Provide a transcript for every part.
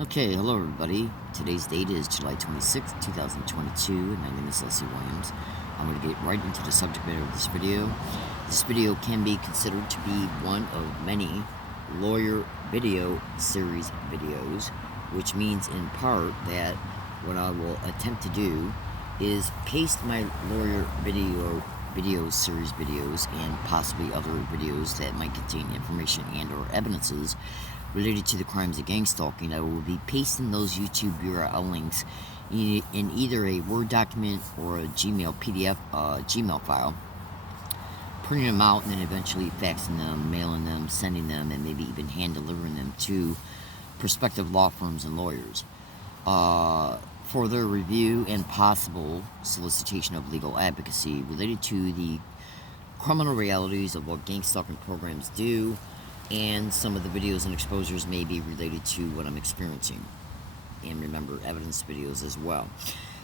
Okay, hello everybody. Today's date is July 26th, 2022, and my name is Leslie Williams. I'm going to get right into the subject matter of this video. This video can be considered to be one of many lawyer video series videos, which means in part that what I will attempt to do is paste my lawyer video series videos and possibly other videos that might contain information and or evidences related to the crimes of gang stalking. I will be pasting those YouTube URL links in either a Word document or a Gmail PDF Gmail file, printing them out and then eventually faxing them, mailing them, sending them, and maybe even hand delivering them to prospective law firms and lawyers for their review and possible solicitation of legal advocacy related to the criminal realities of what gang stalking programs do, and some of the videos and exposures may be related to what I'm experiencing. And remember, evidence videos as well.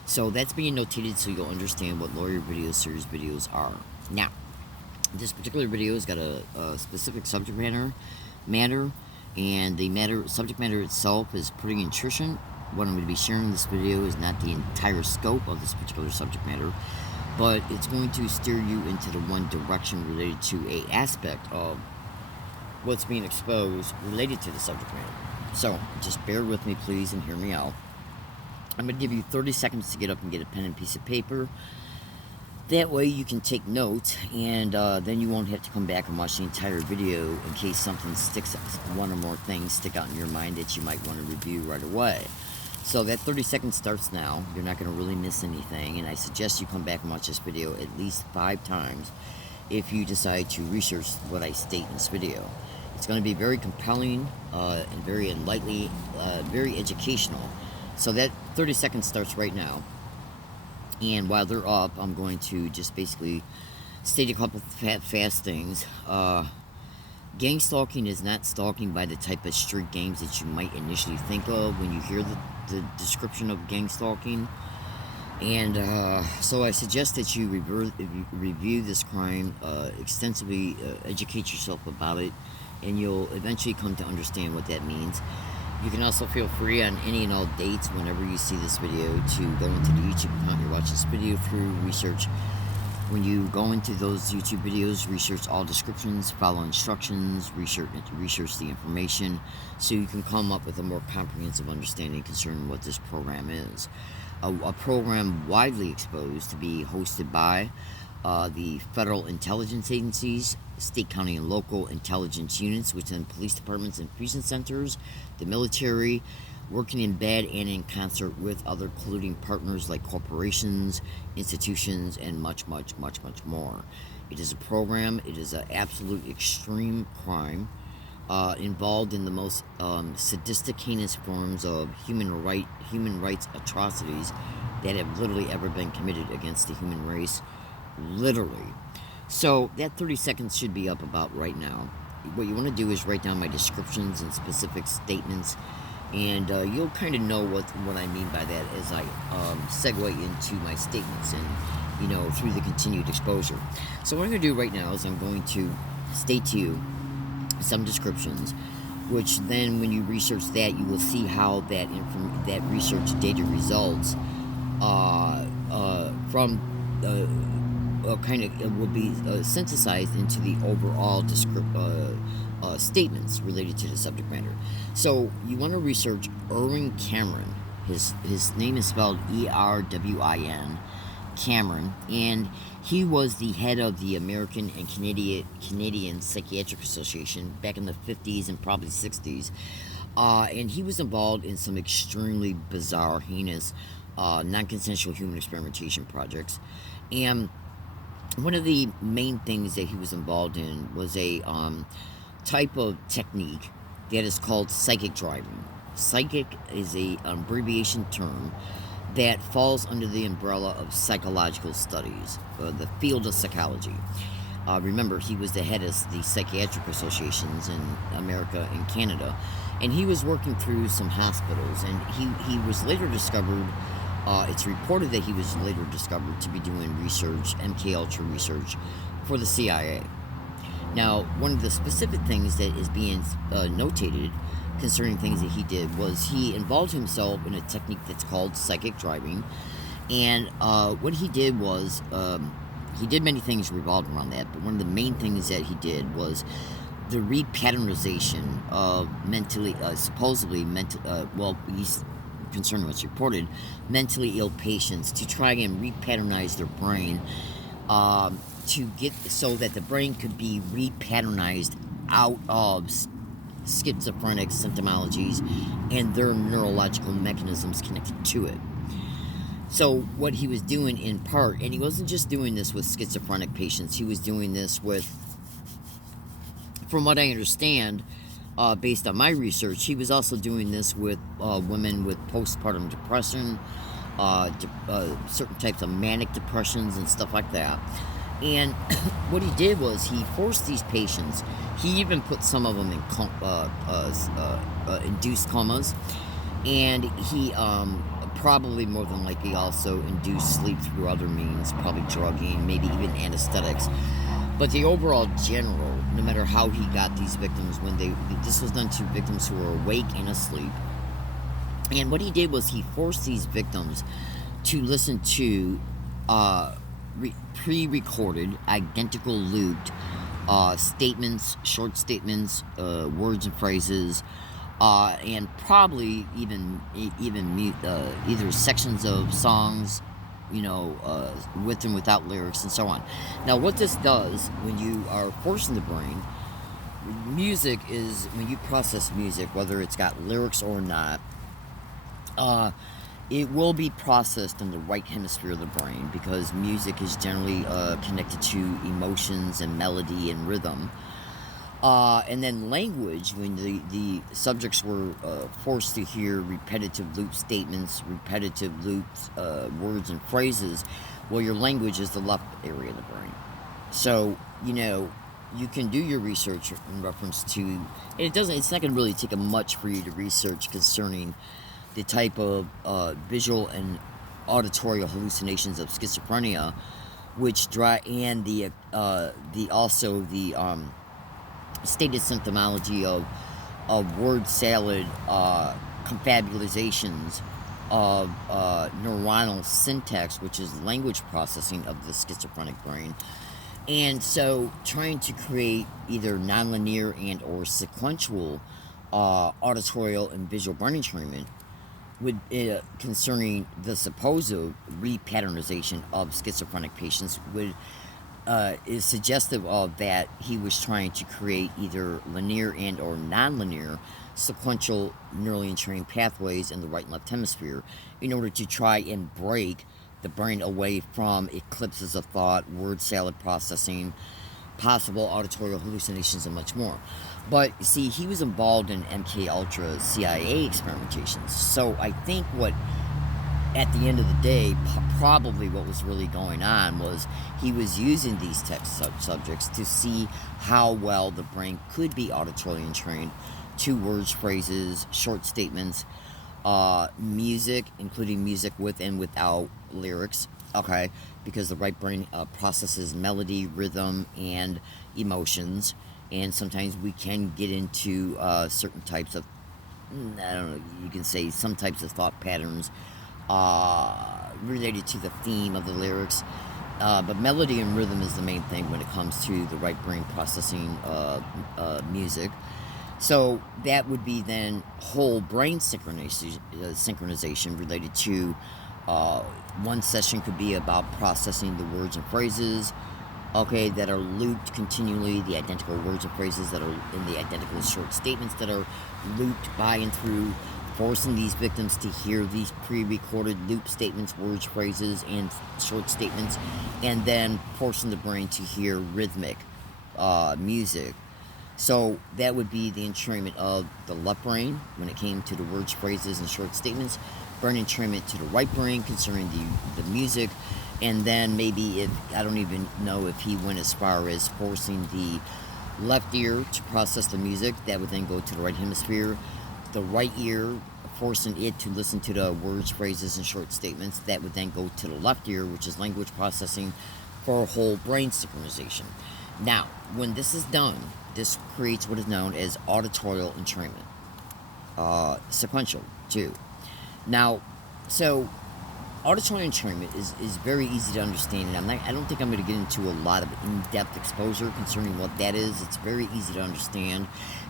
So that's being notated so you'll understand what lawyer video series videos are. Now, this particular video has got a specific subject matter, and the subject matter itself is pretty intrusive. What I'm going to be sharing in this video is not the entire scope of this particular subject matter, but it's going to steer you into the one direction related to a aspect of what's being exposed related to the subject matter. So just bear with me please and hear me out. I'm going to give you 30 seconds to get up and get a pen and piece of paper. That way you can take notes, and then you won't have to come back and watch the entire video in case something sticks, one or more things stick out in your mind that you might want to review right away. So that 30 seconds starts now. You're not going to really miss anything, and I suggest you come back and watch this video at least 5 times if you decide to research what I state in this video. It's going to be very compelling and very enlightening, very educational. So that 30 seconds starts right now. And while they're up, I'm going to just basically state a couple fast things. Gang stalking is not stalking by the type of street gangs that you might initially think of when you hear the description of gang stalking. And so I suggest that you review this crime extensively, educate yourself about it, and you'll eventually come to understand what that means. You can also feel free on any and all dates whenever you see this video to go into the YouTube account you're watching this video through, research. When you go into those YouTube videos, research all descriptions, follow instructions, research the information, so you can come up with a more comprehensive understanding concerning what this program is. A program widely exposed to be hosted by the federal intelligence agencies, state, county, and local intelligence units within police departments and precinct centers, the military, working in bed and in concert with other colluding partners like corporations, institutions, and much, much, much, much more. It is a program, it is an absolute extreme crime involved in the most sadistic, heinous forms of human rights atrocities that have literally ever been committed against the human race. Literally. So that 30 seconds should be up about right now. What you want to do is write down my descriptions and specific statements, and you'll kind of know what I mean by that as I segue into my statements and through the continued exposure. So what I'm going to do right now is I'm going to state to you some descriptions, which then when you research that, you will see how that research data results from will be synthesized into the overall statements related to the subject matter. So you want to research Erwin Cameron. His name is spelled E-R-W-I-N, Cameron, and he was the head of the American and Canadian Psychiatric Association back in the 50s and probably 60s, and he was involved in some extremely bizarre, heinous, non-consensual human experimentation projects. And one of the main things that he was involved in was a type of technique that is called psychic driving. Psychic is an abbreviation term that falls under the umbrella of psychological studies, the field of psychology. Remember, he was the head of the psychiatric associations in America and Canada, and he was working through some hospitals, and he was later discovered, it's reported that he was later discovered to be doing research, MKUltra research, for the CIA. Now, one of the specific things that is being notated concerning things that he did was he involved himself in a technique that's called psychic driving. And what he did was, he did many things revolved around that, but one of the main things that he did was the repatternization of mentally, supposedly mental, well, he's concerned what's reported, mentally ill patients to try and repatternize their brain, to get so that the brain could be repatternized out of schizophrenic symptomologies and their neurological mechanisms connected to it. So what he was doing in part, and he wasn't just doing this with schizophrenic patients, he was doing this with, from what I understand, based on my research, he was also doing this with women with postpartum depression, certain types of manic depressions and stuff like that. And what he did was he forced these patients, he even put some of them in induced comas, and he probably more than likely also induced sleep through other means, probably drugging, maybe even anesthetics. But the overall general, no matter how he got these victims, this was done to victims who were awake and asleep. And what he did was he forced these victims to listen to pre-recorded, identical looped statements, short statements, words and phrases, and probably even either sections of songs, with and without lyrics and so on. Now, what this does when you are forcing the brain, music is, when you process music, whether it's got lyrics or not, it will be processed in the right hemisphere of the brain, because music is generally connected to emotions and melody and rhythm. And then language, when the subjects were forced to hear repetitive loop statements, repetitive loops, words and phrases, well, your language is the left area of the brain. So, you can do your research in reference to, and it's not going to really take much for you to research concerning the type of visual and auditory hallucinations of schizophrenia, which and the stated symptomology of word salad confabulations of neuronal syntax, which is language processing of the schizophrenic brain. And so trying to create either nonlinear and or sequential auditorial and visual brain entrainment would concerning the supposed repatternization of schizophrenic patients is suggestive of that he was trying to create either linear and or nonlinear sequential neurally entrained pathways in the right and left hemisphere in order to try and break the brain away from eclipses of thought, word salad processing, possible auditorial hallucinations, and much more. But see, he was involved in MK Ultra CIA experimentations, so I think at the end of the day, probably what was really going on was he was using these test subjects to see how well the brain could be auditorily entrained to words, phrases, short statements, music, including music with and without lyrics, okay, because the right brain processes melody, rhythm, and emotions, and sometimes we can get into certain types of, I don't know, you can say some types of thought patterns related to the theme of the lyrics, but melody and rhythm is the main thing when it comes to the right brain processing music. So that would be then whole brain synchronization related to one session could be about processing the words and phrases, okay, that are looped continually, the identical words and phrases that are in the identical short statements that are looped by and through, forcing these victims to hear these pre-recorded loop statements, words, phrases, and short statements, and then forcing the brain to hear rhythmic music. So that would be the entrainment of the left brain when it came to the words, phrases, and short statements, brain entrainment to the right brain concerning the music, and then maybe, if I don't even know if he went as far as forcing the left ear to process the music, that would then go to the right hemisphere. The right ear, forcing it to listen to the words, phrases, and short statements, that would then go to the left ear, which is language processing, for whole brain synchronization. Now, when this is done, this creates what is known as auditorial entrainment. sequential too. Now, so auditory entrainment is very easy to understand, and I don't think I'm going to get into a lot of in-depth exposure concerning what that is. It's very easy to understand.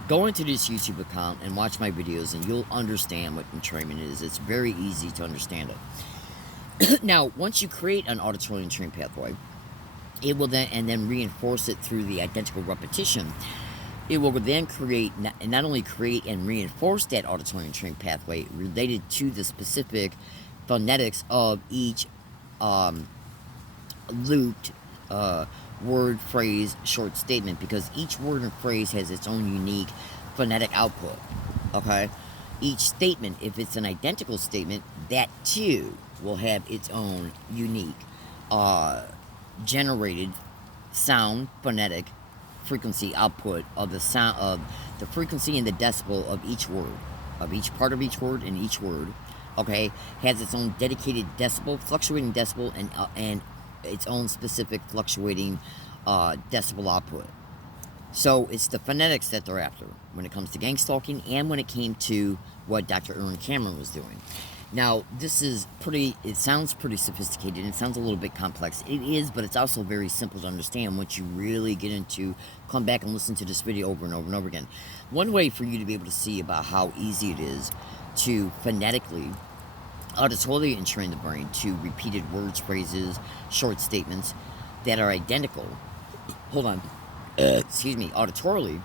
Go into this YouTube account and watch my videos, and you'll understand what entrainment is. It's very easy to understand it. Now, once you create an auditory entrainment pathway, it will then reinforce it through the identical repetition. It will then not only create and reinforce that auditory entrainment pathway related to the specific phonetics of each looped word, phrase, short statement, because each word and phrase has its own unique phonetic output. Okay? Each statement, if it's an identical statement, that too will have its own unique generated sound phonetic frequency output of the sound of the frequency and the decibel of each word, of each part of each word, and each word, okay, has its own dedicated decibel, fluctuating decibel, and its own specific fluctuating decibel output. So it's the phonetics that they're after when it comes to gang stalking, and when it came to what Dr. Erwin Cameron was doing. Now, it sounds pretty sophisticated, it sounds a little bit complex. It is, but it's also very simple to understand once you really get into, come back and listen to this video over and over and over again. One way for you to be able to see about how easy it is to phonetically, auditorily entrain the brain to repeated words, phrases, short statements that are identical, auditorily,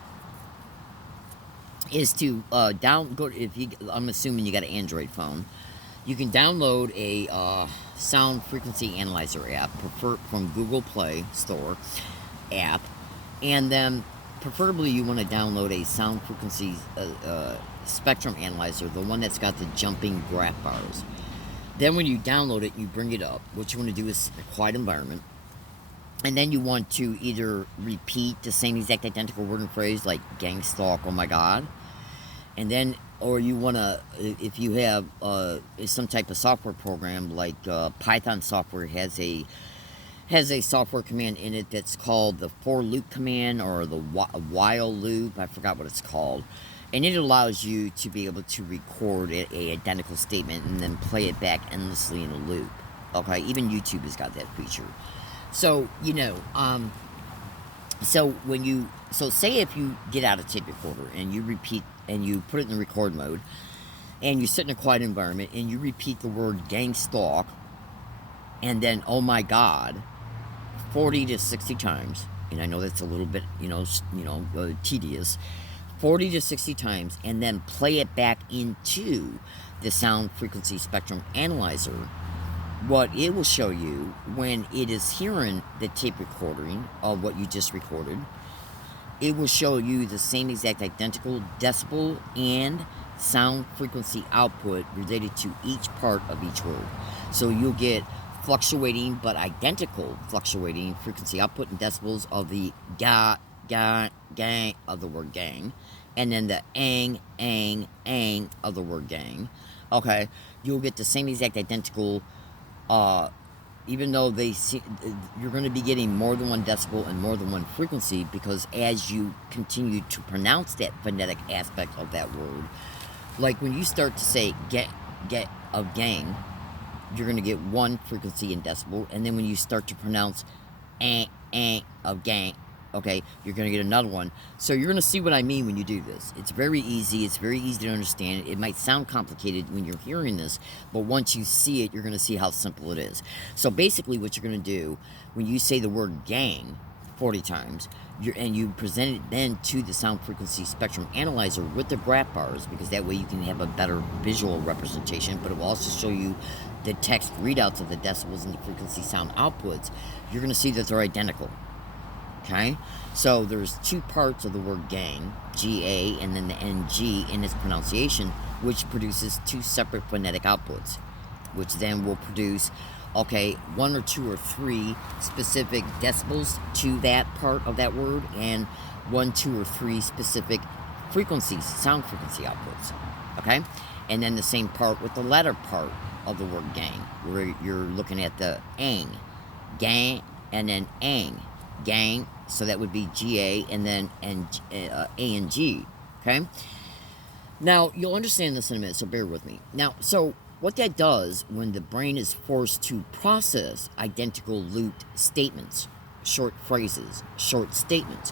is to I'm assuming you got an Android phone. You can download a sound frequency analyzer app, from Google Play Store app, and then preferably you want to download a sound frequency spectrum analyzer, the one that's got the jumping graph bars. Then when you download it, you bring it up. What you want to do is a quiet environment, and then you want to either repeat the same exact identical word and phrase, like gang stalk, oh my god, and then, or you want to, if you have some type of software program, like Python software has a software command in it that's called the for loop command, or the while loop, I forgot what it's called, and it allows you to be able to record a identical statement and then play it back endlessly in a loop. Okay, even YouTube has got that feature. So, so say if you get out a tape recorder and you repeat, and you put it in record mode, and you sit in a quiet environment and you repeat the word gang stalk and then oh my god 40 to 60 times, and I know that's a little bit tedious, 40 to 60 times, and then play it back into the sound frequency spectrum analyzer, what it will show you when it is hearing the tape recording of what you just recorded, it will show you the same exact identical decibel and sound frequency output related to each part of each word. So you'll get fluctuating but identical fluctuating frequency output and decibels of the gang of the word gang, and then the ang of the word gang. Okay, you'll get the same exact identical, even though you're going to be getting more than one decibel and more than one frequency, because as you continue to pronounce that phonetic aspect of that word, like when you start to say get of gang, you're going to get one frequency in decibel, and then when you start to pronounce of gang, okay, you're going to get another one. So you're going to see what I mean when you do this. It's very easy. It's very easy to understand. It might sound complicated when you're hearing this, but once you see it, you're going to see how simple it is. So basically what you're going to do when you say the word gang 40 times, and you present it then to the sound frequency spectrum analyzer with the graph bars, because that way you can have a better visual representation, but it will also show you the text readouts of the decibels and the frequency sound outputs. You're going to see that they're identical. Okay, so there's two parts of the word gang, G-A, and then the N-G in its pronunciation, which produces two separate phonetic outputs, which then will produce, okay, one or two or three specific decibels to that part of that word, and 1, 2, or 3 specific frequencies, sound frequency outputs. Okay, and then the same part with the latter part of the word gang, where you're looking at the ang, gang, and then ang, gang. So that would be G-A, and then A and G. Okay, Now, you'll understand this in a minute, so bear with me. Now, so what that does when the brain is forced to process identical looped statements, short phrases, short statements,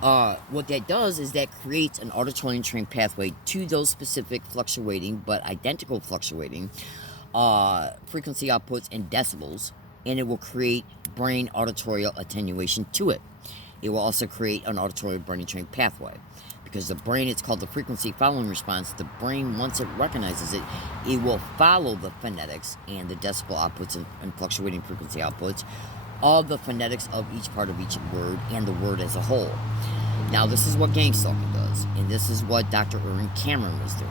what that does is that creates an auditory trained pathway to those specific fluctuating but identical fluctuating frequency outputs in decibels, and it will create brain auditory attenuation to it. It will also create an auditory brain trained pathway. Because the brain, it's called the frequency following response, the brain, once it recognizes it, it will follow the phonetics and the decibel outputs and fluctuating frequency outputs of the phonetics of each part of each word and the word as a whole. Now, this is what gang stalking does, and this is what Dr. Erwin Cameron was doing.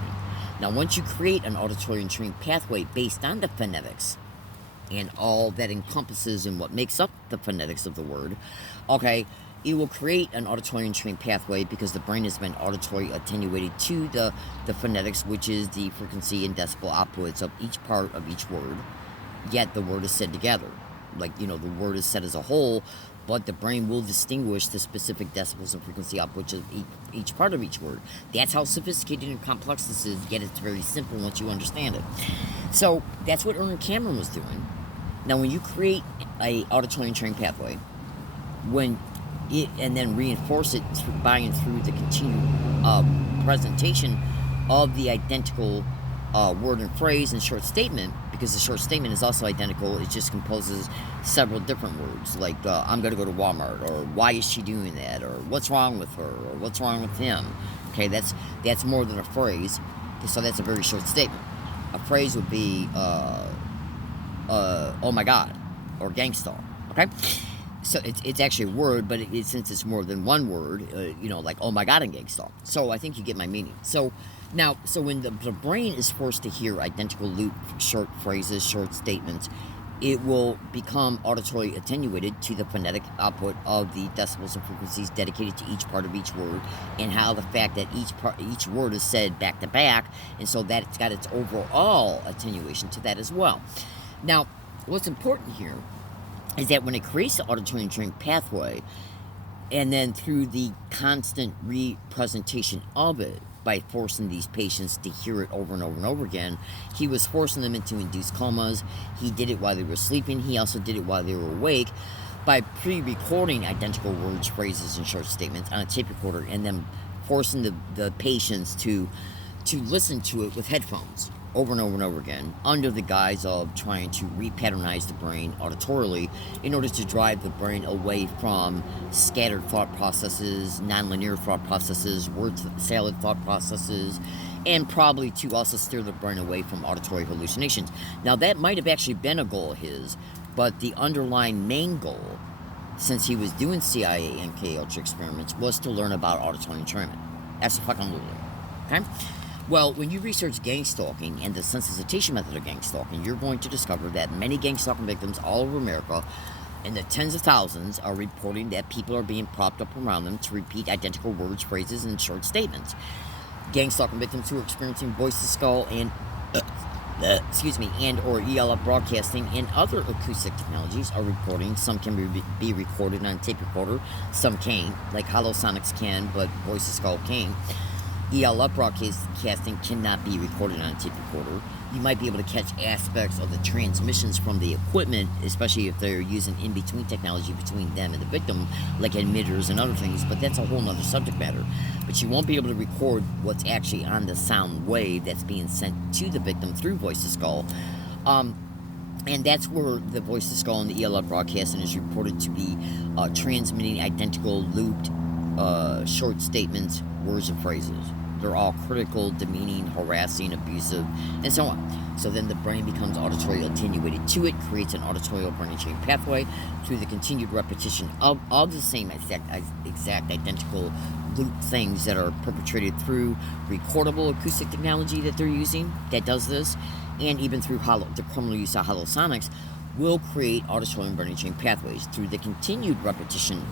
Now, once you create an auditory and trained pathway based on the phonetics and all that encompasses and what makes up the phonetics of the word, okay, it will create an auditory and trained pathway because the brain has been auditory attenuated to the phonetics, which is the frequency and decibel outputs of each part of each word, yet the word is said together. Like, the word is said as a whole, but the brain will distinguish the specific decibels and frequency outputs of each part of each word. That's how sophisticated and complex this is, yet it's very simple once you understand it. So that's what Erwin Cameron was doing. Now, when you create a auditory and trained pathway, and then reinforce it by and through the continued presentation of the identical word and phrase and short statement, because the short statement is also identical, it just composes several different words, like I'm going to go to Walmart, or why is she doing that, or what's wrong with her, or what's wrong with him. Okay, that's more than a phrase, so that's a very short statement. A phrase would be, oh my God, or gangstar, okay? So it's actually a word, but since it's more than one word, like oh my God and gangstar. So I think you get my meaning. So when the brain is forced to hear identical loop short phrases, short statements, it will become auditory attenuated to the phonetic output of the decibels and frequencies dedicated to each part of each word, and how the fact that each word is said back to back, and so that it's got its overall attenuation to that as well. Now, what's important here is that when it creates the auditory and trained pathway, and then through the constant representation of it, by forcing these patients to hear it over and over and over again, he was forcing them into induced comas. He did it while they were sleeping. He also did it while they were awake by pre-recording identical words, phrases, and short statements on a tape recorder, and then forcing the patients to listen to it with headphones over and over and over again, under the guise of trying to repatternize the brain auditorily in order to drive the brain away from scattered thought processes, nonlinear thought processes, word salad thought processes, and probably to also steer the brain away from auditory hallucinations. Now, that might have actually been a goal of his, but the underlying main goal, since he was doing CIA and MK Ultra experiments, was to learn about auditory entrainment. Absolutely. Okay? Well, when you research gang stalking and the sensitization method of gang stalking, you're going to discover that many gang stalking victims all over America, in the tens of thousands, are reporting that people are being propped up around them to repeat identical words, phrases, and short statements. Gang stalking victims who are experiencing voice-to-skull and and or ELF broadcasting and other acoustic technologies are reporting. Some can be recorded on a tape recorder, some can't, like Holosonics can, but voice-to-skull can't. ELF broadcasting cannot be recorded on a tape recorder. You might be able to catch aspects of the transmissions from the equipment, especially if they're using in-between technology between them and the victim, like emitters and other things, but that's a whole nother subject matter. But you won't be able to record what's actually on the sound wave that's being sent to the victim through voice-to-skull. And that's where the voice-to-skull and the ELF broadcasting is reported to be transmitting identical looped short statements, words, and phrases. They're all critical, demeaning, harassing, abusive, and so on. So then the brain becomes auditory attenuated to it, creates an auditory brain chain pathway through the continued repetition of the same exact identical loop things that are perpetrated through recordable acoustic technology that they're using that does this, and even through the criminal use of holosonics, will create auditory brain chain pathways through the continued repetition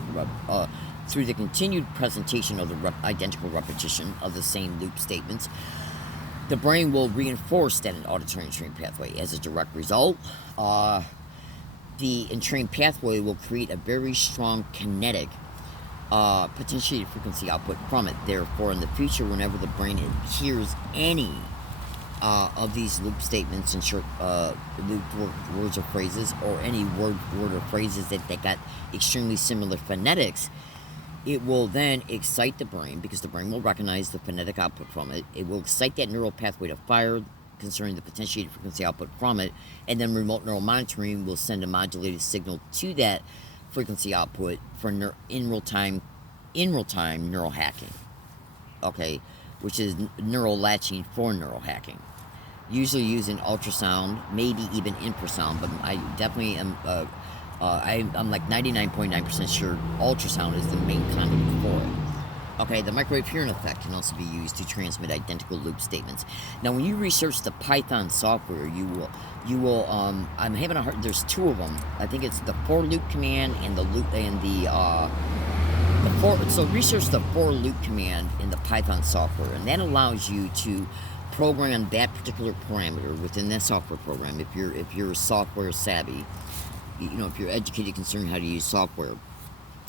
through the continued presentation of the identical repetition of the same loop statements. The brain will reinforce that auditory entrained pathway. As a direct result, the entrained pathway will create a very strong kinetic potentiated frequency output from it. Therefore, in the future, whenever the brain hears any of these loop statements and short looped words or phrases, or any word or phrases that got extremely similar phonetics, it will then excite the brain, because the brain will recognize the phonetic output from it. It will excite that neural pathway to fire concerning the potentiated frequency output from it, and then remote neural monitoring will send a modulated signal to that frequency output for in real time neural hacking. Okay, which is neural latching for neural hacking. Usually using ultrasound, maybe even infrasound, but I definitely am. I'm like 99.9% sure ultrasound is the main conduit for it. Okay, the microwave hearing effect can also be used to transmit identical loop statements. Now, when you research the Python software, you will. I'm having a hard. There's two of them. I think it's the for loop command and the loop and the for. So research the for loop command in the Python software, and that allows you to program that particular parameter within that software program. If you're software savvy, if you're educated concerning how to use software.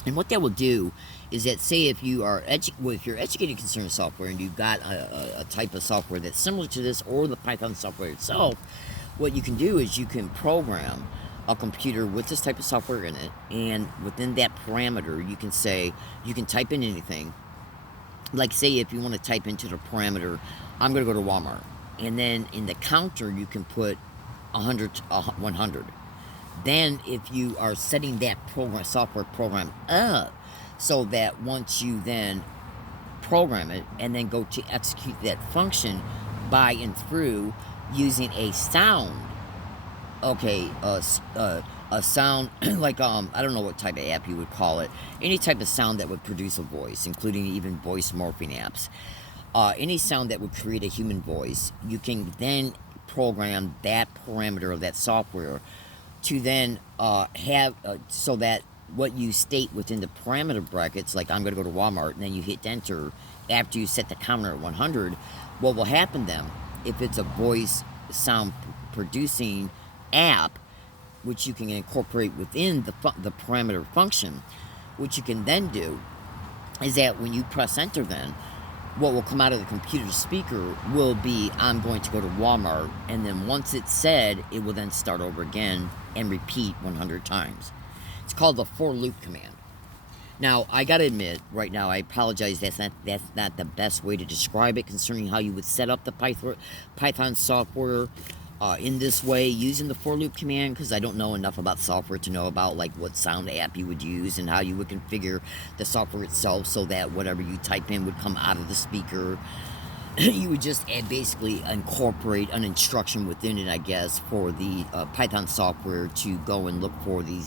And what that will do is that, say if you are if you're educated concerning software and you've got a type of software that's similar to this, or the Python software itself, what you can do is you can program a computer with this type of software in it, and within that parameter you can type in anything. Like, say if you want to type into the parameter, I'm going to go to Walmart, and then in the counter you can put 100. Then, if you are setting that software program up so that once you then program it and then go to execute that function by and through using a sound, okay, a sound like I don't know what type of app you would call it, any type of sound that would produce a voice, including even voice morphing apps, any sound that would create a human voice, you can then program that parameter of that software to then have so that what you state within the parameter brackets, like I'm going to go to Walmart, and then you hit enter after you set the counter at 100, what will happen then, if it's a voice sound producing app, which you can incorporate within the parameter function, what you can then do is that when you press enter, then what will come out of the computer speaker will be, I'm going to go to Walmart, and then once it's said, it will then start over again and repeat 100 times. It's called the for loop command. Now, I gotta admit, right now, I apologize, that's not the best way to describe it concerning how you would set up the Python software in this way using the for loop command, because I don't know enough about software to know about like what sound app you would use and how you would configure the software itself so that whatever you type in would come out of the speaker. You would just basically incorporate an instruction within it, I guess, for the Python software to go and look for the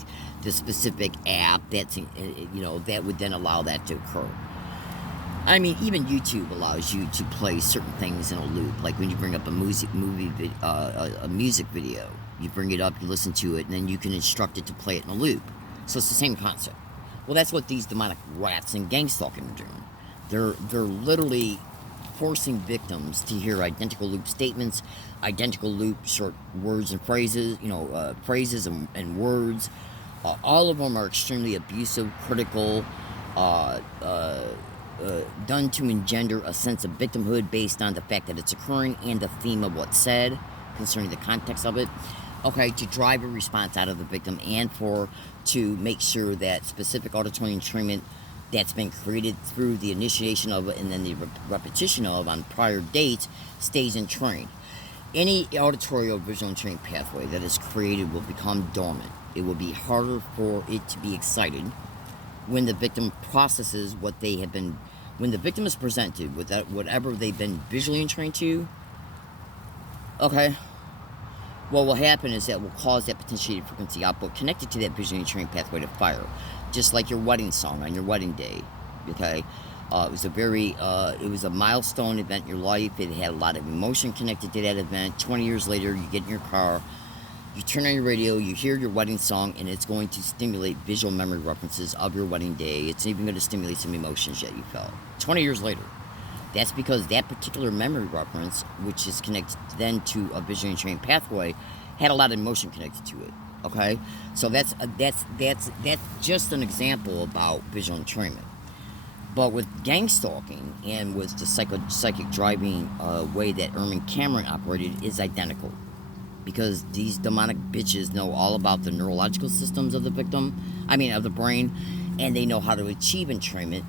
specific app that's that would then allow that to occur. I mean, even YouTube allows you to play certain things in a loop. Like when you bring up a music video, you bring it up, you listen to it, and then you can instruct it to play it in a loop. So it's the same concept. Well, that's what these demonic rats and gang stalking are doing. They're literally forcing victims to hear identical loop statements, identical loop short words and phrases, phrases and words. All of them are extremely abusive, critical, done to engender a sense of victimhood based on the fact that it's occurring and the theme of what's said concerning the context of it. Okay, to drive a response out of the victim and to make sure that specific auditory entrainment that's been created through the initiation of it and then the repetition of on prior dates stays entrained. Any auditory or visual entrained pathway that is created will become dormant. It will be harder for it to be excited when the victim processes when the victim is presented with whatever they've been visually entrained to. Okay, what will happen is that will cause that potentiated frequency output connected to that visually trained pathway to fire, just like your wedding song on your wedding day. Okay, it was a milestone event in your life. It had a lot of emotion connected to that event. 20 years later, you get in your car, you turn on your radio, you hear your wedding song, and it's going to stimulate visual memory references of your wedding day. It's even going to stimulate some emotions that you felt 20 years later. That's because that particular memory reference, which is connected then to a visually trained pathway, had a lot of emotion connected to it. Okay, so that's just an example about visual entrainment. But with gang stalking and with the psychic driving way that Ermin Cameron operated is identical. Because these demonic bitches know all about the neurological systems of the victim, of the brain, and they know how to achieve entrainment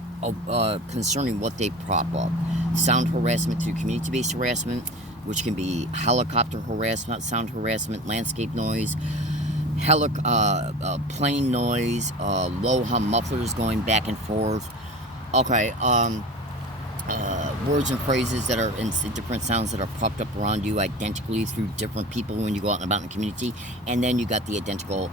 concerning what they prop up. Sound harassment through community-based harassment, which can be helicopter harassment, sound harassment, landscape noise, plane noise, low hum mufflers going back and forth. Okay, words and phrases that are in different sounds that are propped up around you identically through different people when you go out and about in the community. And then you got the identical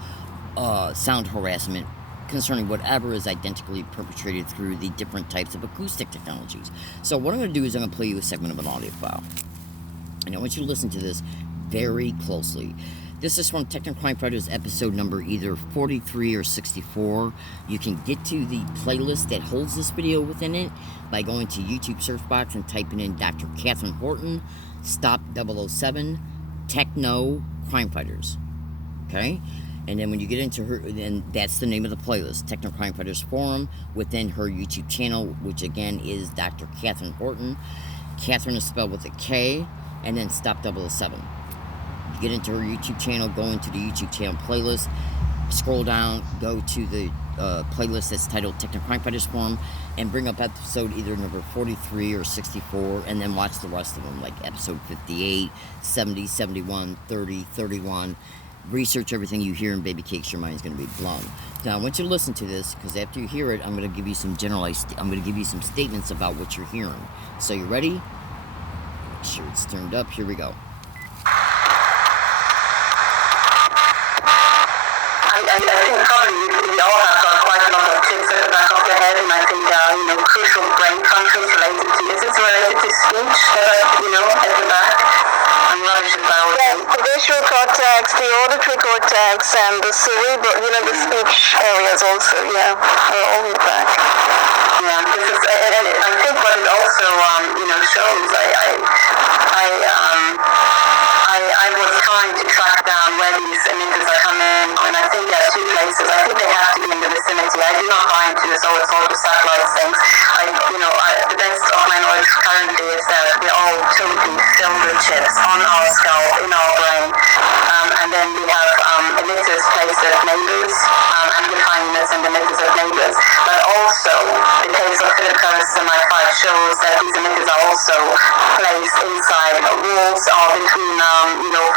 sound harassment concerning whatever is identically perpetrated through the different types of acoustic technologies. So what I'm going to do is I'm going to play you a segment of an audio file. And I want you to listen to this very closely. This is from Techno Crime Fighters episode number either 43 or 64. You can get to the playlist that holds this video within it by going to YouTube search box and typing in Dr. Catherine Horton, Stop 007, Techno Crime Fighters. Okay? And then when you get into her, then that's the name of the playlist, Techno Crime Fighters Forum, within her YouTube channel, which again is Dr. Catherine Horton. Catherine is spelled with a K, and then Stop 007. Get into her YouTube channel, go into the YouTube channel playlist, scroll down, go to the playlist that's titled Techno Crime Fighters Forum, and bring up episode either number 43 or 64, and then watch the rest of them, like episode 58, 70, 71, 30, 31. Research everything you hear in Baby Cakes, your mind's going to be blown. Now, I want you to listen to this, because after you hear it, I'm going to give you some statements about what you're hearing. So, you ready? Make sure it's turned up. Here we go. I think probably we all have got quite a lot of tips at the back of the head, and I think there are, crucial brain functions related to, is it related to speech that are, at the back? I'm rubbish at biology. Yes, the visual cortex, the auditory cortex, and the cerebral, the speech areas also, are all in the back. Yeah, this is, and I think what it also, shows, I was trying to track down where these emitters are coming, and I think there are two places. I think they have to be in the vicinity. I do not buy into this all sort of satellite things. The best of my knowledge currently is that we're all totally filled with chips on our skull, in our brain, and then we have emitters placed at neighbors, amplifying units and emitters at neighbors. But also, the case of Philip Curtis MI5 shows that these emitters are also placed inside walls or between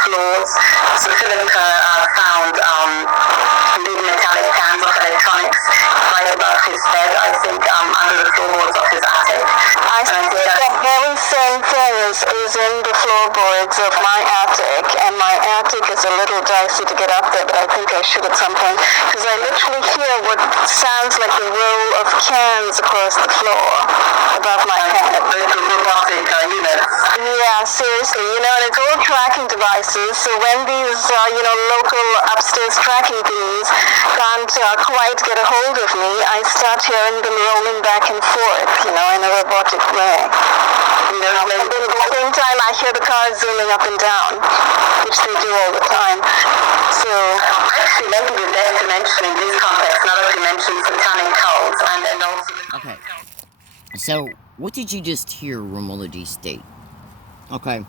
floors. So Philip found big metallic cans of electronics right above his bed, I think, under the floorboards of his attic. I think the very same thing is in the floorboards of my attic, and my attic is a little dicey to get up there, but I think I should at some point, because I literally hear what sounds like the roll of cans across the floor above my head. Robotic units. Yeah, seriously, and it's all tracking devices, so when these, local upstairs tracking beams can't quite get a hold of me, I start hearing them rolling back and forth, in a robotic way. And then at the same time, I hear the cars zooming up and down, which they do all the time. So, actually, maybe the best to mention in this context, now that you mentioned satanic cults, and also... Okay, so what did you just hear Romola D state? Okay,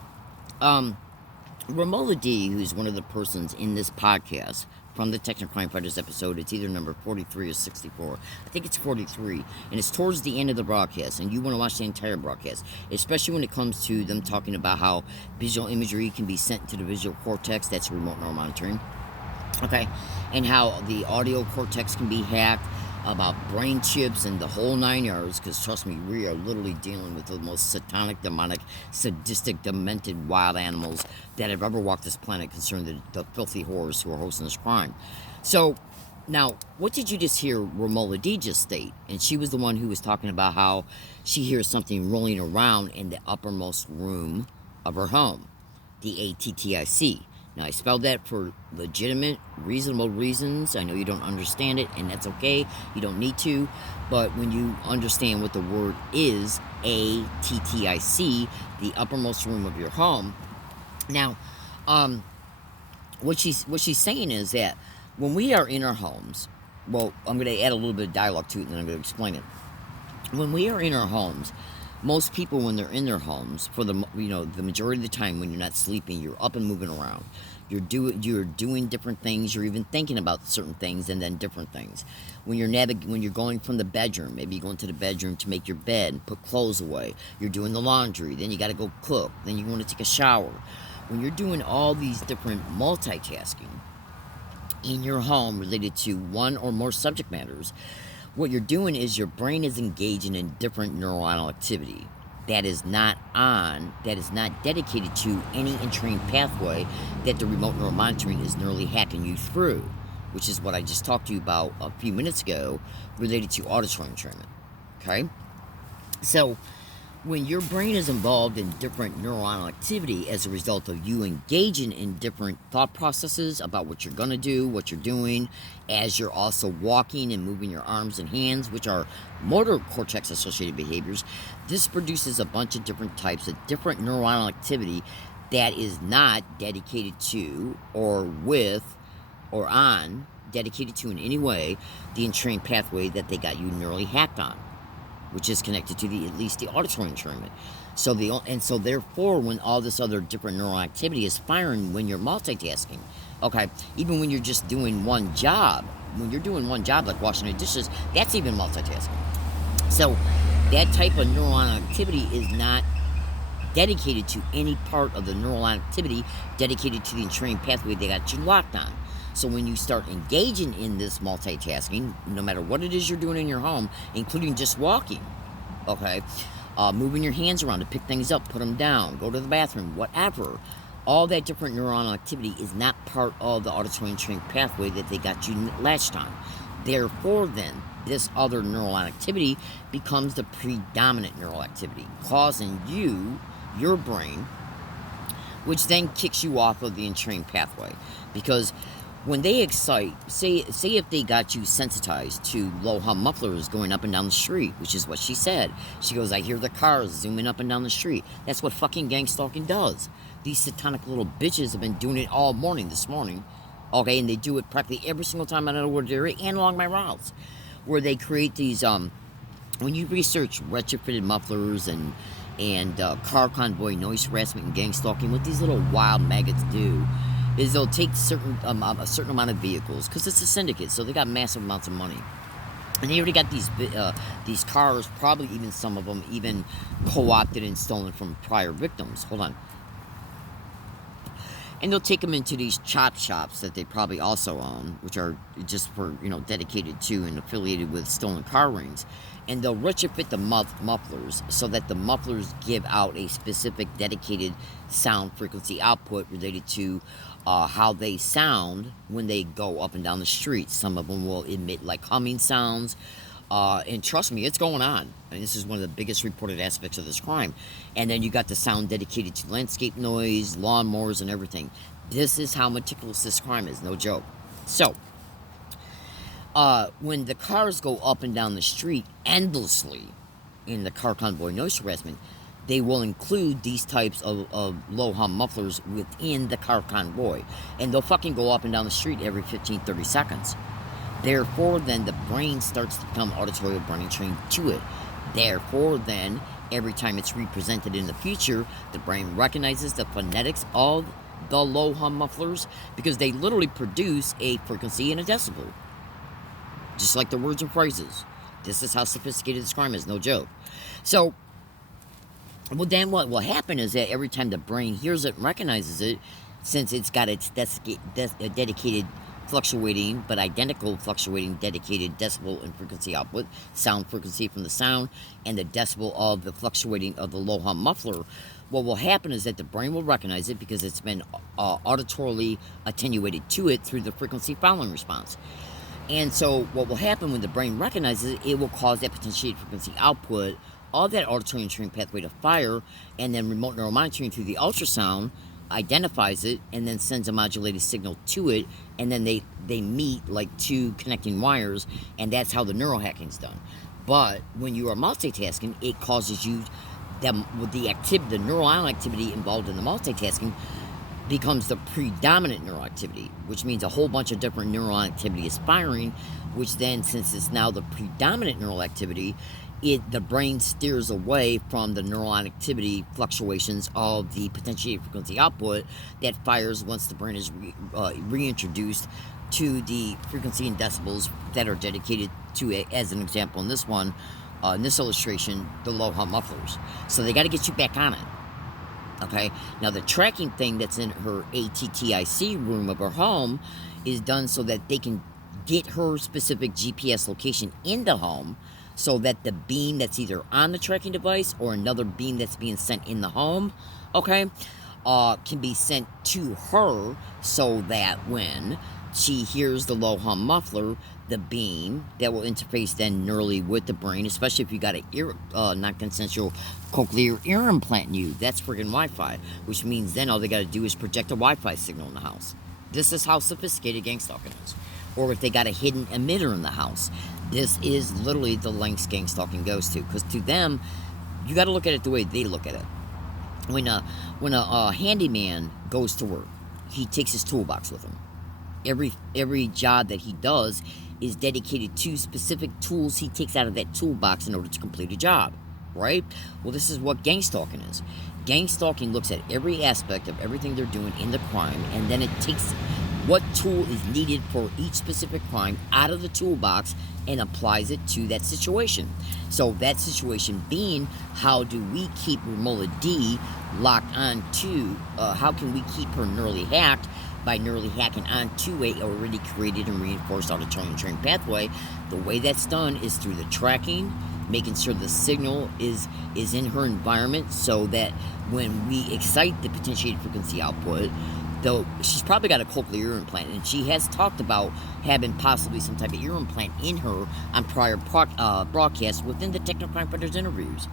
Romola D, who's one of the persons in this podcast from the Techno Crime Fighters episode, it's either number 43 or 64. I think it's 43, and it's towards the end of the broadcast, and you want to watch the entire broadcast, especially when it comes to them talking about how visual imagery can be sent to the visual cortex, that's remote neural monitoring, okay, and how the audio cortex can be hacked, about brain chips and the whole 9 yards, because trust me, we are literally dealing with the most satanic, demonic, sadistic, demented wild animals that have ever walked this planet concerning the filthy whores who are hosting this crime. So, now, what did you just hear Romola D just state? And she was the one who was talking about how she hears something rolling around in the uppermost room of her home, the ATTIC. Now, I spelled that for legitimate, reasonable reasons. I know you don't understand it, and that's okay. You don't need to. But when you understand what the word is, ATTIC, the uppermost room of your home. Now, what she's saying is that when we are in our homes, well, I'm going to add a little bit of dialogue to it, and then I'm going to explain it. when we are in our homes, most people, when they're in their homes, for the the majority of the time when you're not sleeping, you're up and moving around. You're doing different things. You're even thinking about certain things and then different things. When you're going from the bedroom, maybe you go into the bedroom to make your bed and put clothes away. You're doing the laundry. Then you got to go cook. Then you want to take a shower. When you're doing all these different multitasking in your home related to one or more subject matters, what you're doing is your brain is engaging in different neuronal activity that is not dedicated to any entrained pathway that the remote neural monitoring is nearly hacking you through, which is what I just talked to you about a few minutes ago related to auditory entrainment. Okay? So, when your brain is involved in different neuronal activity as a result of you engaging in different thought processes about what you're going to do, what you're doing, as you're also walking and moving your arms and hands, which are motor cortex associated behaviors, this produces a bunch of different types of different neuronal activity that is not dedicated to or with or on, dedicated to in any way, the entrained pathway that they got you neurally hacked on, which is connected to at least the auditory entrainment. So therefore, when all this other different neural activity is firing when you're multitasking, okay, even when you're just doing one job, when you're doing one job like washing the dishes, that's even multitasking. So that type of neuronal activity is not dedicated to any part of the neural activity dedicated to the entrained pathway they got you locked on. So when you start engaging in this multitasking, no matter what it is you're doing in your home, including just walking, okay, moving your hands around to pick things up, put them down, go to the bathroom, whatever, all that different neuronal activity is not part of the auditory entrained pathway that they got you latched on. Therefore, then, this other neural activity becomes the predominant neural activity, causing your brain, which then kicks you off of the entrained pathway. Because when they excite, say if they got you sensitized to low hum mufflers going up and down the street, which is what she said. She goes, I hear the cars zooming up and down the street. That's what fucking gang stalking does. These satanic little bitches have been doing it all morning this morning. Okay, and they do it practically every single time I'm in a wooded area and along my routes. Where they create these, when you research retrofitted mufflers and car convoy noise harassment and gang stalking, what these little wild maggots do is they'll take a certain amount of vehicles, because it's a syndicate, so they got massive amounts of money, and they already got these cars, probably even some of them even co-opted and stolen from prior victims. Hold on. And they'll take them into these chop shops that they probably also own, which are just for, dedicated to and affiliated with stolen car rings. And they'll retrofit the mufflers so that the mufflers give out a specific dedicated sound frequency output related to how they sound when they go up and down the street. Some of them will emit like humming sounds. And trust me, it's going on. And this is one of the biggest reported aspects of this crime. And then you got the sound dedicated to landscape noise, lawnmowers, and everything. This is how meticulous this crime is, no joke. So, when the cars go up and down the street endlessly in the car convoy noise harassment, they will include these types of low hum mufflers within the car convoy. And they'll fucking go up and down the street every 15, 30 seconds. Therefore, then, the brain starts to become auditory brain trained to it. Therefore, then, every time it's represented in the future, the brain recognizes the phonetics of the low hum mufflers, because they literally produce a frequency and a decibel. Just like the words and phrases. This is how sophisticated this crime is, no joke. So, well, then what will happen is that every time the brain hears it and recognizes it, since it's got its dedicated fluctuating but identical fluctuating dedicated decibel and frequency output, sound frequency from the sound, and the decibel of the fluctuating of the low hum muffler, what will happen is that the brain will recognize it because it's been auditorily attenuated to it through the frequency following response. And so what will happen when the brain recognizes it, it will cause that potentiated frequency output of that auditory entrained pathway to fire, and then remote neural monitoring through the ultrasound identifies it and then sends a modulated signal to it, and then they meet like two connecting wires, and that's how the neural hacking is done. But when you are multitasking, it causes you the neuronal activity involved in the multitasking becomes the predominant neural activity, which means a whole bunch of different neural activity is firing, which then, since it's now the predominant neural activity, the brain steers away from the neuron activity fluctuations of the potentiated frequency output that fires once the brain is reintroduced to the frequency and decibels that are dedicated to, as an example in this one, in this illustration, the low hum mufflers. So they got to get you back on it. Okay, now the tracking thing that's in her ATTIC room of her home is done so that they can get her specific GPS location in the home, so that the beam that's either on the tracking device or another beam that's being sent in the home, okay, can be sent to her, so that when she hears the low hum muffler, the beam that will interface then neurally with the brain, especially if you got a non-consensual cochlear ear implant in you, that's friggin' Wi-Fi, which means then all they got to do is project a Wi-Fi signal in the house. This is how sophisticated gang stalking is. Or if they got a hidden emitter in the house, this is literally the lengths gang stalking goes to. Because to them, you got to look at it the way they look at it. When a handyman goes to work, he takes his toolbox with him. Every job that he does is dedicated to specific tools he takes out of that toolbox in order to complete a job, right? Well, this is what gang stalking is. Gang stalking looks at every aspect of everything they're doing in the crime, and then it takes what tool is needed for each specific crime out of the toolbox and applies it to that situation. So that situation being, how do we keep Romola D locked on to, how can we keep her neurally hacked by neurally hacking onto a already created and reinforced auditory trained pathway? The way that's done is through the tracking, making sure the signal is in her environment, so that when we excite the potentiated frequency output, though she's probably got a cochlear ear implant, and she has talked about having possibly some type of ear implant in her on prior broadcasts within the Technocrime Fighters interviews.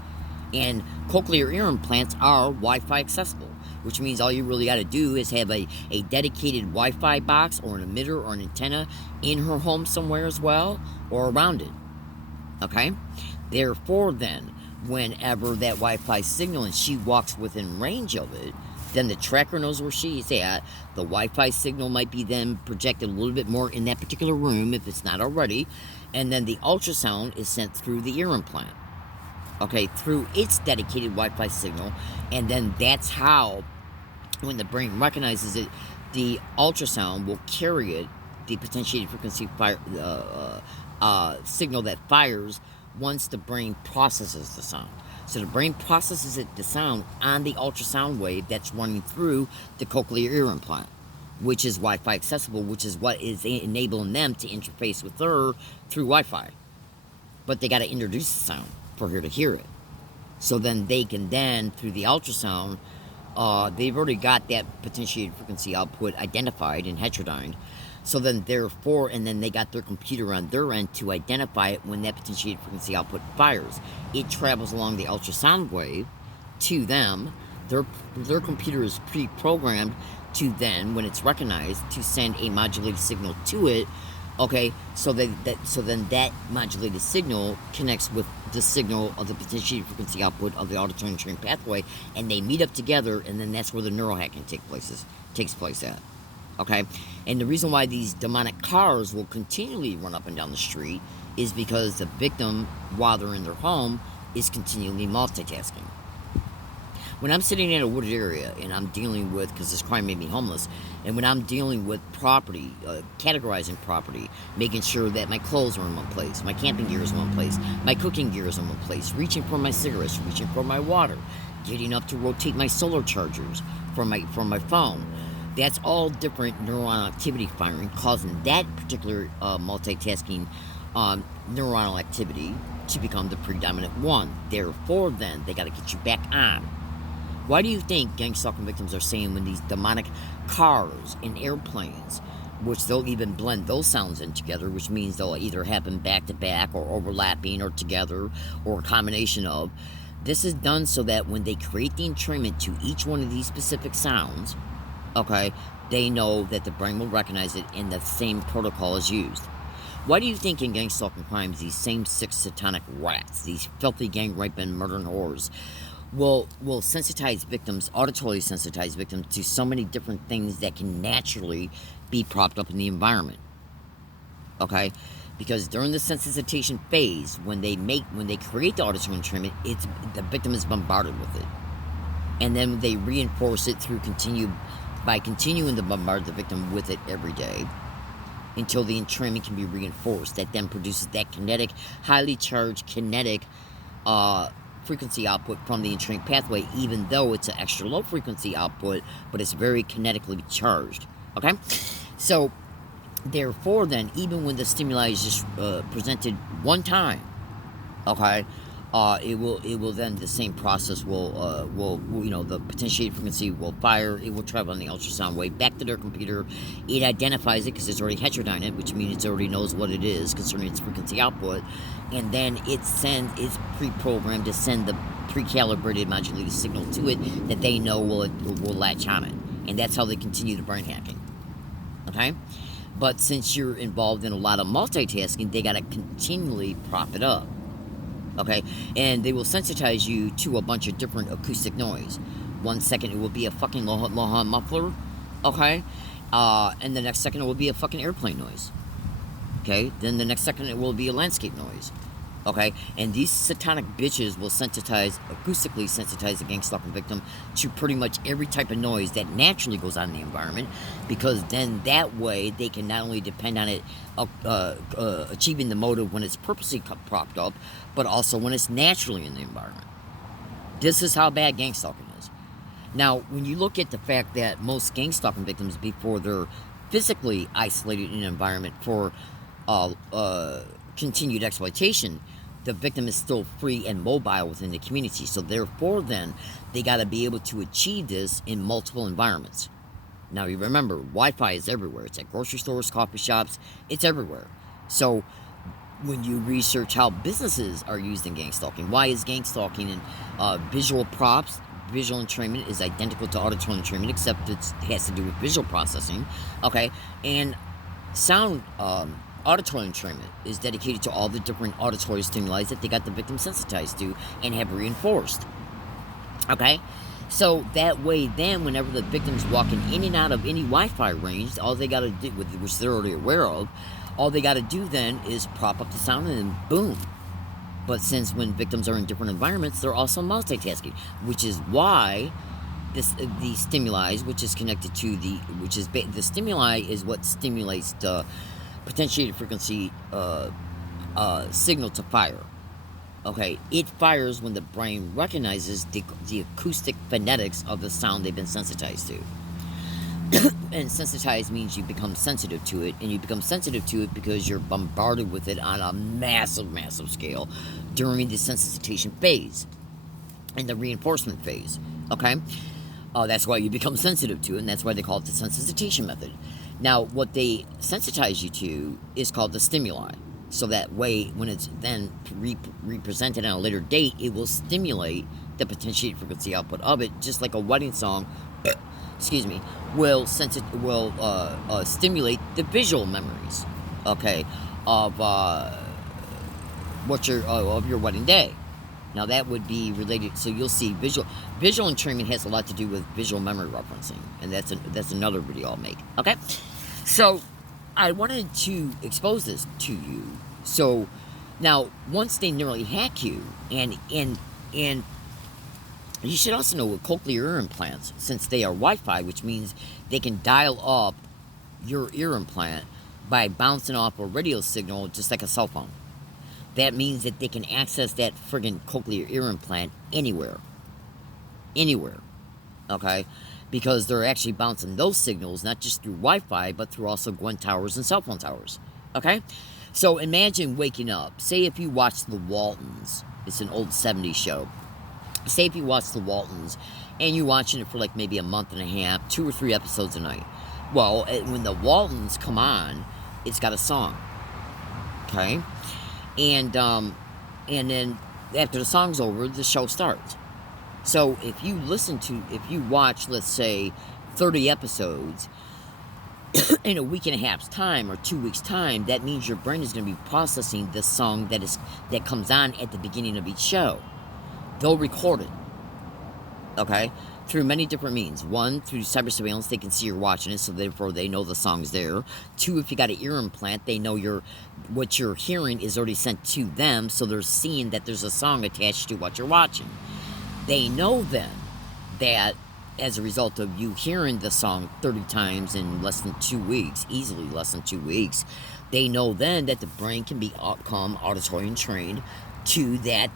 And cochlear ear implants are Wi-Fi accessible, which means all you really got to do is have a dedicated Wi-Fi box or an emitter or an antenna in her home somewhere as well, or around it. Okay? Therefore then, whenever that Wi-Fi signal and she walks within range of it, then the tracker knows where she's at. The Wi-Fi signal might be then projected a little bit more in that particular room if it's not already. And then the ultrasound is sent through the ear implant. Okay, through its dedicated Wi-Fi signal. And then that's how, when the brain recognizes it, the ultrasound will carry it, the potentiated frequency signal that fires once the brain processes the sound. So the brain processes the sound on the ultrasound wave that's running through the cochlear ear implant, which is Wi-Fi accessible, which is what is enabling them to interface with her through Wi-Fi. But they got to introduce the sound for her to hear it. So then they can then, through the ultrasound, they've already got that potentiated frequency output identified and heterodyned. So then therefore, and then they got their computer on their end to identify it when that potentiated frequency output fires. It travels along the ultrasound wave to them. Their computer is pre-programmed to then, when it's recognized, to send a modulated signal to it. Okay, so then that modulated signal connects with the signal of the potentiated frequency output of the auditory trained pathway, and they meet up together, and then that's where the neural hacking takes place at. Okay, and the reason why these demonic cars will continually run up and down the street is because the victim, while they're in their home, is continually multitasking. When I'm sitting in a wooded area and I'm dealing with, because this crime made me homeless, and when I'm dealing with property, categorizing property, making sure that my clothes are in one place, my camping gear is in one place, my cooking gear is in one place, reaching for my cigarettes, reaching for my water, getting up to rotate my solar chargers from my phone. That's all different neuronal activity firing, causing that particular multitasking neuronal activity to become the predominant one. Therefore, then, they got to get you back on. Why do you think gang stalking victims are saying when these demonic cars and airplanes, which they'll even blend those sounds in together, which means they'll either happen back to back or overlapping or together or a combination of, this is done so that when they create the entrainment to each one of these specific sounds, okay, they know that the brain will recognize it and the same protocol is used. Why do you think in gang stalking crimes, these same 6 satanic rats, these filthy gang rape and murdering whores, will sensitize victims, auditorily sensitize victims to so many different things that can naturally be propped up in the environment? Okay? Because during the sensitization phase, when they create the auditory entrainment, the victim is bombarded with it, and then they reinforce it by continuing to bombard the victim with it every day until the entrainment can be reinforced. That then produces that kinetic, highly charged kinetic frequency output from the entrained pathway, even though it's an extra low frequency output, but it's very kinetically charged. Okay, so therefore, then, even when the stimuli is just presented one time, okay, it will then, the same process will the potentiated frequency will fire. It will travel on the ultrasound wave back to their computer. It identifies it because it's already heterodyne it, which means it already knows what it is concerning its frequency output, and then it's pre-programmed to send the pre-calibrated modulated signal to it that they know will latch on it, and that's how they continue the brain hacking. Okay. But since you're involved in a lot of multitasking, they got to continually prop it up. Okay? And they will sensitize you to a bunch of different acoustic noise. 1 second it will be a fucking low muffler. Okay? And the next second it will be a fucking airplane noise. Okay? Then the next second it will be a landscape noise. Okay? And these satanic bitches will acoustically sensitize the gang stalking victim to pretty much every type of noise that naturally goes on in the environment, because then that way they can not only depend on it achieving the motive when it's purposely propped up, but also when it's naturally in the environment. This is how bad gang stalking is. Now, when you look at the fact that most gang stalking victims, before they're physically isolated in an environment for continued exploitation, the victim is still free and mobile within the community. So therefore, then, they got to be able to achieve this in multiple environments. Now, you remember, Wi-Fi is everywhere. It's at grocery stores, coffee shops. It's everywhere. So when you research how businesses are used in gang stalking, why is gang stalking and visual props, visual entrainment is identical to auditory entrainment, except it has to do with visual processing. Okay, and sound auditory entrainment is dedicated to all the different auditory stimuli that they got the victim sensitized to and have reinforced. Okay, so that way, then, whenever the victim's walking in and out of any Wi-Fi range, all they got to do, which they're already aware of, all they got to do then is prop up the sound and then boom. But since when victims are in different environments, they're also multitasking, which is why the stimuli, which is connected to the stimuli is what stimulates the potentiated frequency signal to fire. Okay, it fires when the brain recognizes the acoustic phonetics of the sound they've been sensitized to. And sensitized means you become sensitive to it, and you become sensitive to it because you're bombarded with it on a massive, massive scale during the sensitization phase and the reinforcement phase. Okay, that's why you become sensitive to it, and that's why they call it the sensitization method. Now, what they sensitize you to is called the stimuli. So that way, when it's then represented on a later date, it will stimulate the potentiated frequency output of it, just like a wedding song. Will stimulate the visual memories, okay, of your wedding day. Now that would be related. So you'll see visual entrainment has a lot to do with visual memory referencing, and that's another video I'll make. Okay, so I wanted to expose this to you. So now, once they nearly hack you, and you should also know with cochlear ear implants, since they are Wi-Fi, which means they can dial up your ear implant by bouncing off a radio signal just like a cell phone. That means that they can access that friggin' cochlear ear implant anywhere. Okay? Because they're actually bouncing those signals not just through Wi-Fi, but through also Gwent towers and cell phone towers. Okay? So imagine waking up. Say if you watch The Waltons. It's an old 70s show. Say if you watch The Waltons, and you're watching it for like maybe a month and a half, 2 or 3 episodes a night. Well, when The Waltons come on, it's got a song. Okay? And then after the song's over, the show starts. So if you watch, let's say, 30 episodes in a week and a half's time or 2 weeks' time, that means your brain is going to be processing the song that comes on at the beginning of each show. They'll record it. Okay? through many different means. One, through cyber surveillance, they can see you're watching it, so therefore they know the song's there. Two, if you got an ear implant, they know what you're hearing is already sent to them, so they're seeing that there's a song attached to what you're watching. They know then that as a result of you hearing the song 30 times in less than 2 weeks, easily less than 2 weeks, they know then that the brain can become auditory trained to that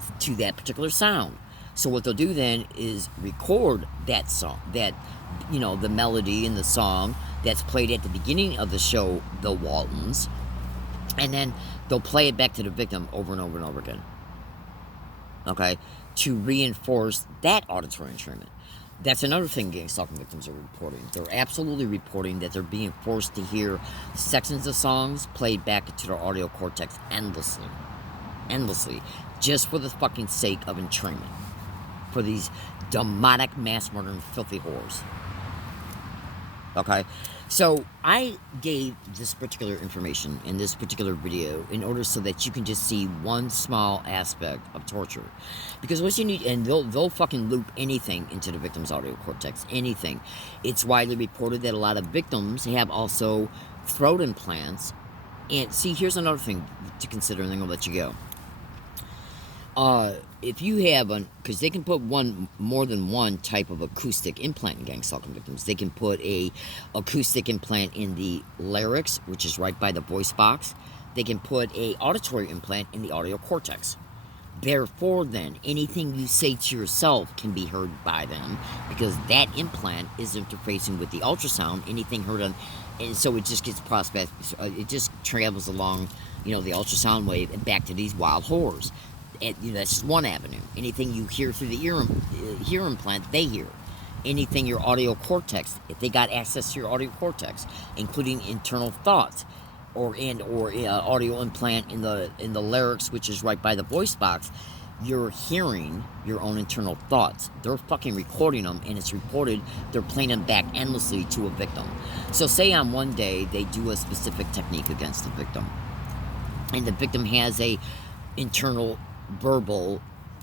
particular sound. So what they'll do then is record that song, the melody in the song that's played at the beginning of the show, The Waltons, and then they'll play it back to the victim over and over and over again. Okay? To reinforce that auditory entrainment. That's another thing gang stalking victims are reporting. They're absolutely reporting that they're being forced to hear sections of songs played back into their audio cortex endlessly, just for the fucking sake of entrainment, for these demonic mass murdering filthy whores. Okay, so I gave this particular information in this particular video in order so that you can just see one small aspect of torture, because what you need, and they'll fucking loop anything into the victim's audio cortex, anything. It's widely reported that a lot of victims have also throat implants. And see, here's another thing to consider, and then I'll let you go. If you have because they can put more than one type of acoustic implant in gang stalking victims. They can put a acoustic implant in the larynx, which is right by the voice box. They can put a auditory implant in the audio cortex. Therefore, then, anything you say to yourself can be heard by them, because that implant is interfacing with the ultrasound. Anything heard on, and so it just gets processed. It just travels along, the ultrasound wave and back to these wild whores. And, that's just one avenue. Anything you hear through the ear implant, they hear. Anything your audio cortex, if they got access to your audio cortex, including internal thoughts, or audio implant in the larynx, which is right by the voice box, you're hearing your own internal thoughts. They're fucking recording them, and it's reported they're playing them back endlessly to a victim. So say on one day they do a specific technique against the victim, and the victim has a internal verbal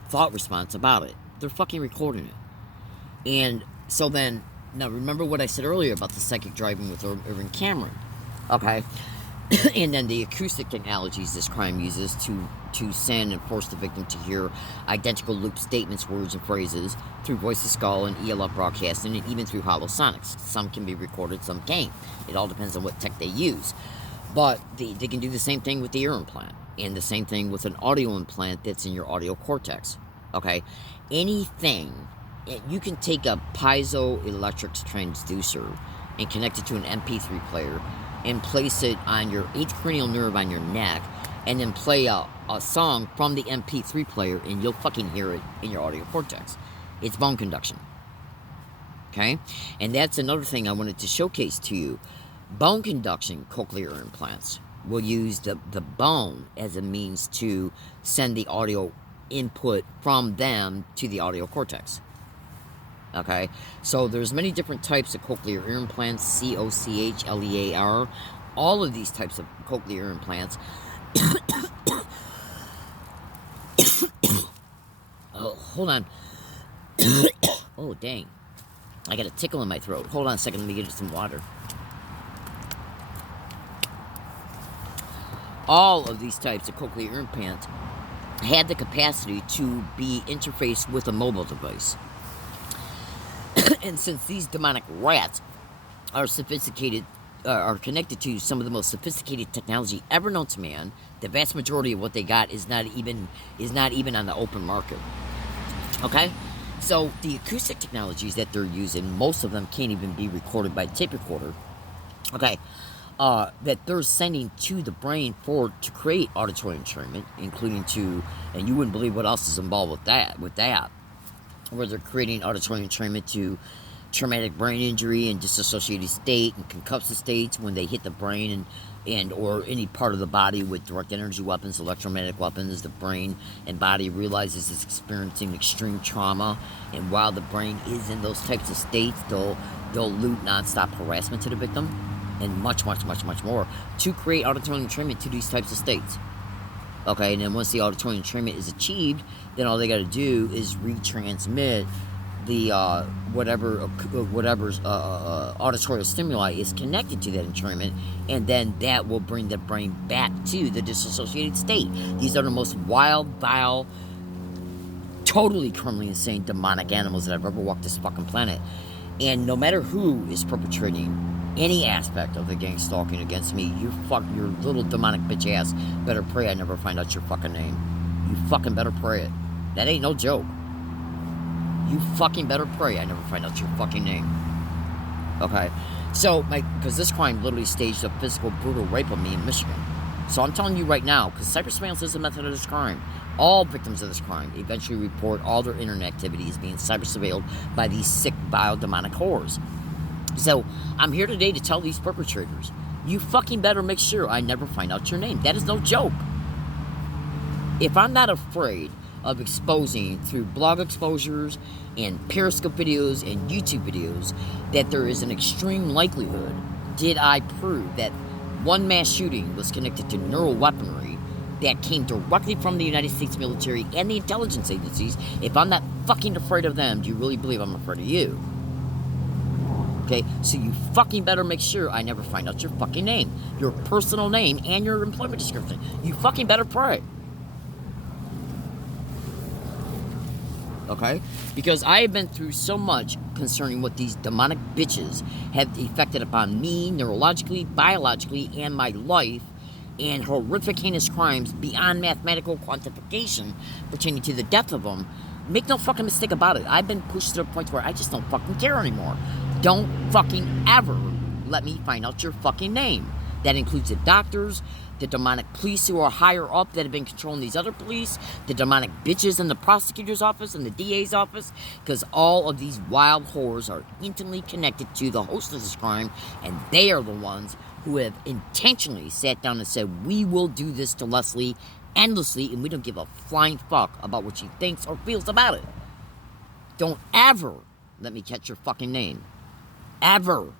thought response about it. They're fucking recording it. And so then, now remember what I said earlier about the psychic driving with Irving Cameron, okay? And then the acoustic technologies this crime uses to send and force the victim to hear identical loop statements, words, and phrases through voice to skull and ELF broadcasting, and even through hollow sonics. Some can be recorded, some can't. It all depends on what tech they use. But they can do the same thing with the ear implant, and the same thing with an audio implant that's in your audio cortex. Okay? Anything, you can take a piezoelectric transducer and connect it to an MP3 player and place it on your 8th cranial nerve on your neck, and then play a song from the MP3 player, and you'll fucking hear it in your audio cortex. It's bone conduction. Okay? And that's another thing I wanted to showcase to you. Bone conduction cochlear implants will use the bone as a means to send the audio input from them to the audio cortex. Okay, so there's many different types of cochlear ear implants, cochlear. All of these types of cochlear ear implants. Oh, hold on. Oh, dang. I got a tickle in my throat. Hold on a second, let me get some water. All of these types of cochlear ear implants had the capacity to be interfaced with a mobile device. And since these demonic rats are sophisticated, are connected to some of the most sophisticated technology ever known to man, the vast majority of what they got is not even on the open market. Okay, so the acoustic technologies that they're using, most of them can't even be recorded by a tape recorder. Okay, that they're sending to the brain to create auditory entrainment, including and you wouldn't believe what else is involved with that. Where they're creating auditory entrainment to traumatic brain injury and dissociated state and concussive states when they hit the brain and or any part of the body with direct energy weapons, electromagnetic weapons. The brain and body realizes it's experiencing extreme trauma, and while the brain is in those types of states, they'll loot nonstop harassment to the victim and much more to create auditory entrainment to these types of states. Okay, and then once the auditory entrainment is achieved, then all they got to do is retransmit whatever's auditory stimuli is connected to that entrainment, and then that will bring the brain back to the disassociated state. These are the most wild, vile, totally criminally insane, demonic animals that have ever walked this fucking planet. And no matter who is perpetrating any aspect of the gang stalking against me, your little demonic bitch ass better pray I never find out your fucking name. You fucking better pray it. That ain't no joke. You fucking better pray I never find out your fucking name. Okay? So, because this crime literally staged a physical, brutal rape of me in Michigan. So I'm telling you right now, because cybersurveillance is the method of this crime. All victims of this crime eventually report all their internet activities being cyber-surveilled by these sick, vile, demonic whores. So, I'm here today to tell these perpetrators, you fucking better make sure I never find out your name. That is no joke. If I'm not afraid of exposing through blog exposures and Periscope videos and YouTube videos that there is an extreme likelihood, did I prove that one mass shooting was connected to neural weaponry that came directly from the United States military and the intelligence agencies, if I'm not fucking afraid of them, do you really believe I'm afraid of you? Okay, so you fucking better make sure I never find out your fucking name, your personal name, and your employment description. You fucking better pray. Okay? Because I have been through so much concerning what these demonic bitches have effected upon me, neurologically, biologically, and my life, and horrific, heinous crimes beyond mathematical quantification pertaining to the death of them. Make no fucking mistake about it. I've been pushed to the point where I just don't fucking care anymore. Don't fucking ever let me find out your fucking name. That includes the doctors, the demonic police who are higher up that have been controlling these other police, the demonic bitches in the prosecutor's office and the DA's office, because all of these wild whores are intimately connected to the host of this crime, and they are the ones who have intentionally sat down and said, we will do this to Leslie endlessly, and we don't give a flying fuck about what she thinks or feels about it. Don't ever let me catch your fucking name. Ever.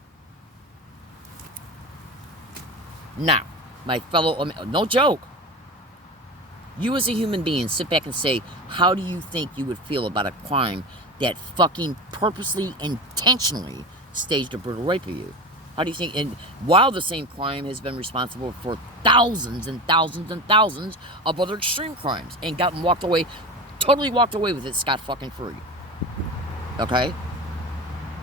Now, my fellow, no joke. You as a human being sit back and say, how do you think you would feel about a crime that fucking purposely, intentionally staged a brutal rape of you? How do you think, and while the same crime has been responsible for thousands and thousands and thousands of other extreme crimes and totally walked away with it scot-fucking free. Okay?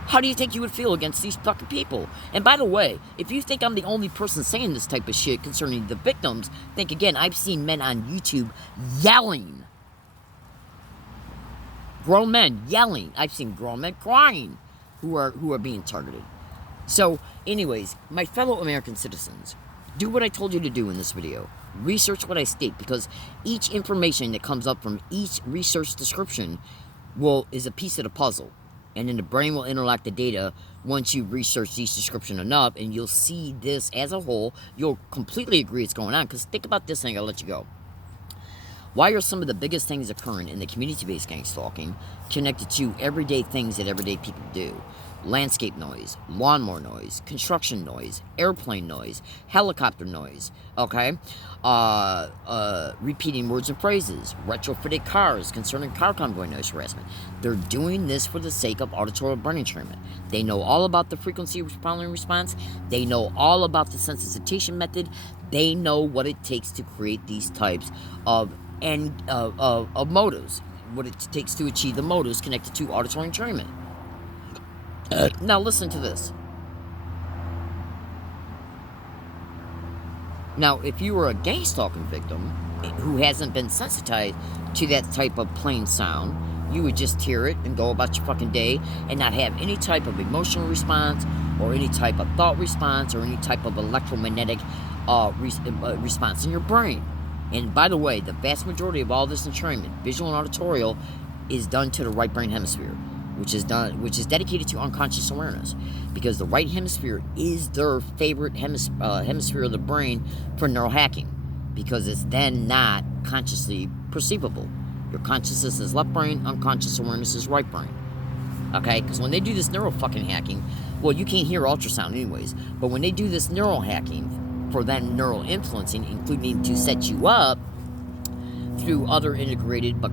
How do you think you would feel against these fucking people? And by the way, if you think I'm the only person saying this type of shit concerning the victims, think again. I've seen men on YouTube yelling. Grown men yelling. I've seen grown men crying who are being targeted. So, anyways, my fellow American citizens, do what I told you to do in this video. Research what I state, because each information that comes up from each research description is a piece of the puzzle. And then the brain will interact the data once you research each description enough, and you'll see this as a whole. You'll completely agree it's going on, because think about this thing, I'll let you go. Why are some of the biggest things occurring in the community-based gang stalking connected to everyday things that everyday people do? Landscape noise, lawnmower noise, construction noise, airplane noise, helicopter noise, okay? Repeating words and phrases, retrofitted cars concerning car convoy noise harassment. They're doing this for the sake of auditory brain entrainment. They know all about the frequency following response. They know all about the sensitization method. They know what it takes to create these types of motives, what it takes to achieve the motives connected to auditory entrainment. Now listen to this. Now, if you were a gang stalking victim who hasn't been sensitized to that type of plain sound, you would just hear it and go about your fucking day and not have any type of emotional response or any type of thought response or any type of electromagnetic response in your brain. And by the way, the vast majority of all this entrainment, visual and auditorial, is done to the right brain hemisphere, which is dedicated to unconscious awareness, because the right hemisphere is their favorite hemisphere of the brain for neural hacking, because it's then not consciously perceivable. Your consciousness is left brain, unconscious awareness is right brain. Okay? Because when they do this neural fucking hacking, well, you can't hear ultrasound anyways, but when they do this neural hacking for then neural influencing, including to set you up, through other integrated but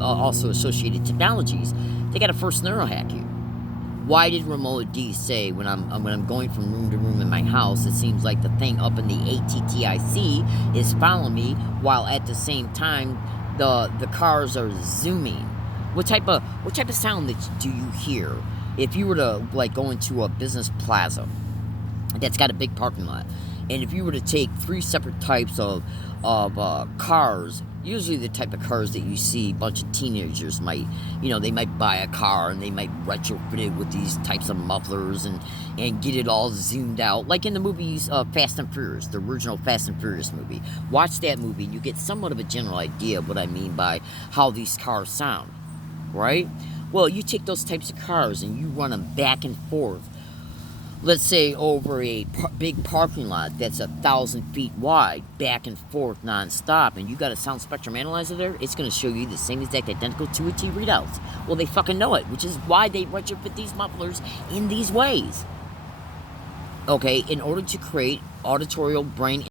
also associated technologies, they got to first neurohack you. Why did Romola D say when I'm going from room to room in my house, it seems like the thing up in the ATTIC is following me, while at the same time the cars are zooming? What type of sound do you hear if you were to like go into a business plaza that's got a big parking lot, and if you were to take 3 separate types of cars, usually the type of cars that you see a bunch of teenagers might, they might buy a car and they might retrofit it with these types of mufflers and get it all zoomed out, like in the movies Fast and Furious, the original Fast and Furious movie. Watch that movie and you get somewhat of a general idea of what I mean by how these cars sound, right? Well, you take those types of cars and you run them back and forth, let's say over a big parking lot that's 1,000 feet wide, back and forth nonstop, and you got a sound spectrum analyzer there, it's going to show you the same exact identical 2 T readouts. Well, they fucking know it, which is why they retrofit these mufflers in these ways. Okay, in order to create auditorial brain